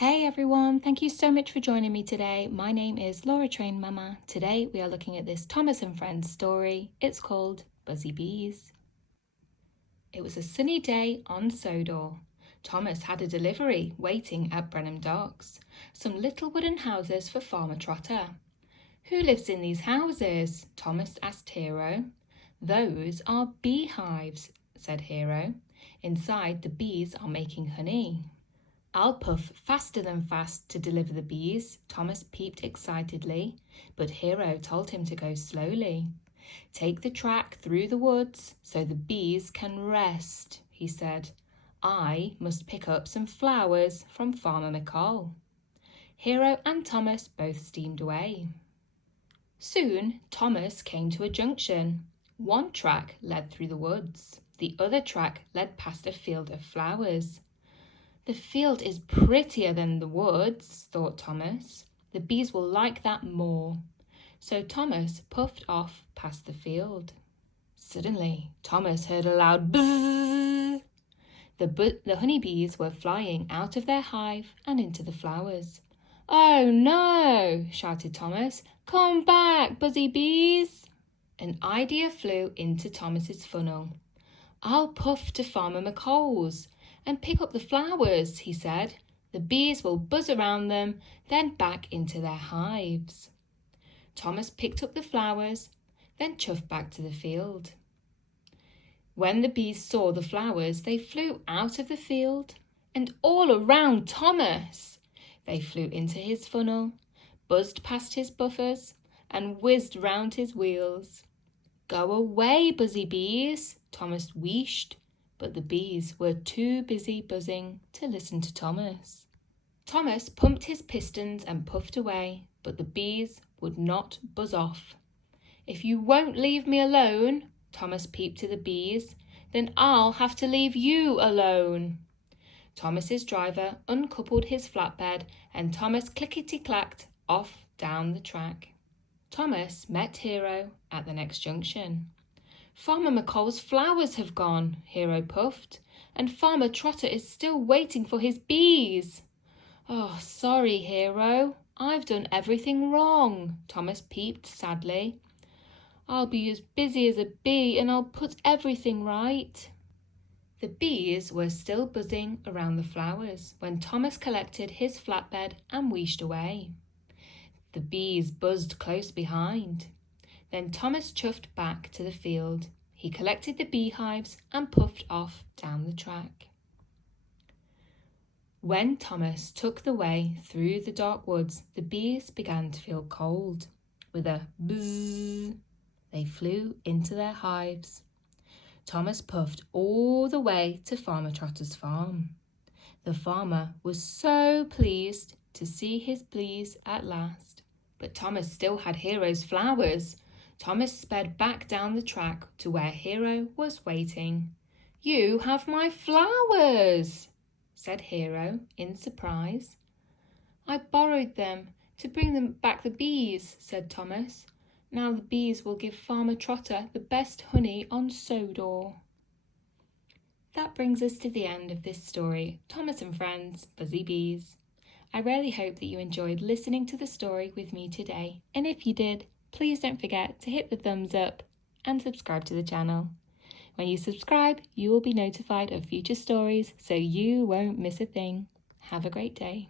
Hey everyone, thank you so much for joining me today. My name is Laura Train Mama. Today we are looking at this Thomas and Friends story. It's called Buzzy Bees. It was a sunny day on Sodor. Thomas had a delivery waiting at Brenham Docks. Some little wooden houses for Farmer Trotter. Who lives in these houses? Thomas asked Hero. Those are beehives, said Hero. Inside the bees are making honey. I'll puff faster than fast to deliver the bees, Thomas peeped excitedly, but Hero told him to go slowly. Take the track through the woods so the bees can rest, he said. I must pick up some flowers from Farmer McColl. Hero and Thomas both steamed away. Soon Thomas came to a junction. One track led through the woods. The other track led past a field of flowers. The field is prettier than the woods, thought Thomas. The bees will like that more. So Thomas puffed off past the field. Suddenly, Thomas heard a loud buzz. The honeybees were flying out of their hive and into the flowers. Oh no, shouted Thomas. Come back, Buzzy Bees. An idea flew into Thomas's funnel. I'll puff to Farmer McColl's and pick up the flowers, he said. The bees will buzz around them, then back into their hives. Thomas picked up the flowers, then chuffed back to the field. When the bees saw the flowers, they flew out of the field and all around Thomas. They flew into his funnel, buzzed past his buffers, and whizzed round his wheels. Go away, Buzzy Bees, Thomas wheeshed. But the bees were too busy buzzing to listen to Thomas. Thomas pumped his pistons and puffed away, but the bees would not buzz off. If you won't leave me alone, Thomas peeped to the bees, then I'll have to leave you alone. Thomas's driver uncoupled his flatbed and Thomas clickety-clacked off down the track. Thomas met Hero at the next junction. Farmer McColl's flowers have gone, Hero puffed, and Farmer Trotter is still waiting for his bees. Oh, sorry, Hero. I've done everything wrong, Thomas peeped sadly. I'll be as busy as a bee and I'll put everything right. The bees were still buzzing around the flowers when Thomas collected his flatbed and wheeshed away. The bees buzzed close behind. Then Thomas chuffed back to the field. He collected the beehives and puffed off down the track. When Thomas took the way through the dark woods, the bees began to feel cold. With a buzz, they flew into their hives. Thomas puffed all the way to Farmer Trotter's farm. The farmer was so pleased to see his bees at last. But Thomas still had Hero's flowers. Thomas sped back down the track to where Hero was waiting. You have my flowers, said Hero in surprise. I borrowed them to bring them back the bees, said Thomas. Now the bees will give Farmer Trotter the best honey on Sodor. That brings us to the end of this story, Thomas and Friends, Buzzy Bees. I really hope that you enjoyed listening to the story with me today, and if you did, please don't forget to hit the thumbs up and subscribe to the channel. When you subscribe, you will be notified of future stories so you won't miss a thing. Have a great day.